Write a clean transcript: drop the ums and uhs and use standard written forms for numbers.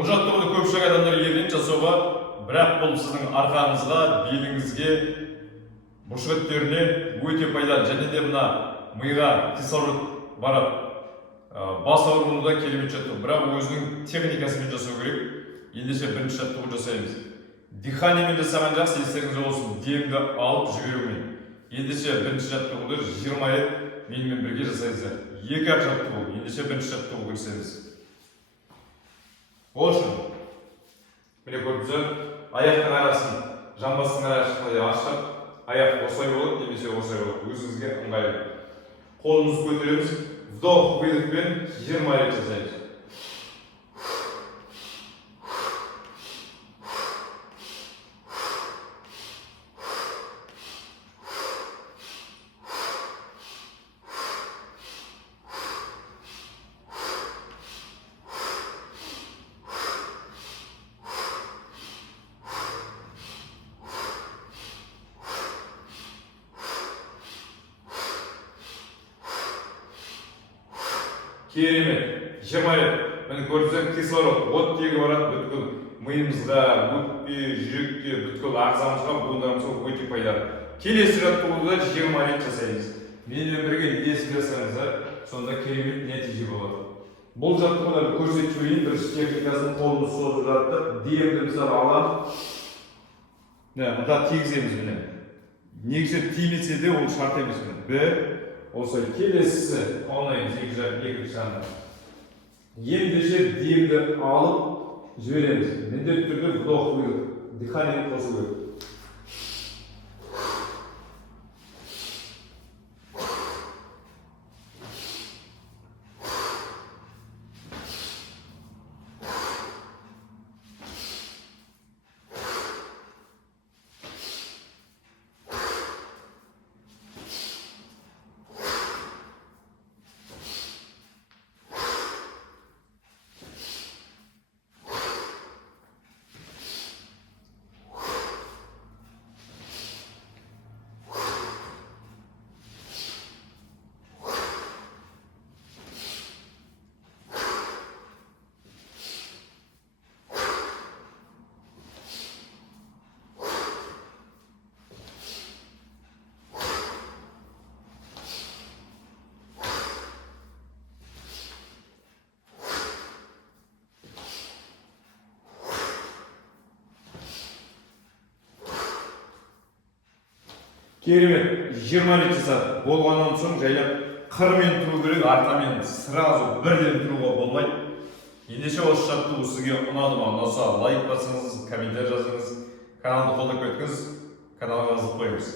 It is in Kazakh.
Бұл жаттығуды көпшілік адамдар елден жасауға, бірақ бұл сіздің арқаңызға, беліңізге, бұлшықеттеріне өте пайдалы. Және де мына миға кислород барып, бас ауруында керемет жаттығу. Бірақ өзінің техникасымен жасау керек. Ендеше бірінші жаттығу жасаймыз. Диханиемен жасаған жақсы, естеріңізде болсын, демді алып жіберумен. Ендеше бірінші жаттығуды 20 рет менімен бірге жасайсыздар. Екі жаттығу, ендеше бірінші жаттығу көрсеңіз. Ол үшін, міне көрдіңіздер, аяқтың арасын, жамбастың арасын ашып, аяқ осылай болады, немесе осылай болады. Өзіңізге ыңғайлы. Қолымызды көтереміз, вдох, выдохпен 20 рет жасаймыз. Керемет. 20 рет. Міне көрдіңіздер, кислород оттегі барады бүткіл миымызға, өкпе, жүрекке, бүткіл ағзамызға, буындарымызға өте пайдалы. Келесі жаттығуды 20 рет жасаймыз. Менімен бірге ілесіп жасаңыздар, сонда керемет нәтиже болады. Бұл жаттығуды көрсетіп жіберейін, бірінші техникасын қолымыз созып жаттық, демді мысалы аламыз. Мұнда тигіземіз міне. Негізі тимесе де ол шарт емес міне. Бір, осылай келесісі оңайымыз екі жағынан. Ендеше демді алып жібереміз. Міндетті түрде вдох выдох, дыхание қосу керек. Керемет, 20 рет жасап болғаннан соң жайлап қырмен тұру керек, артамен сразу бірден тұруға болмайды. Ендеше осы жаттығу сізге ұнады ма? Ұнаса лайк басыңыз, комментарий жазыңыз, каналды қолдап кетіңіз, каналға жазылып қойыңыз.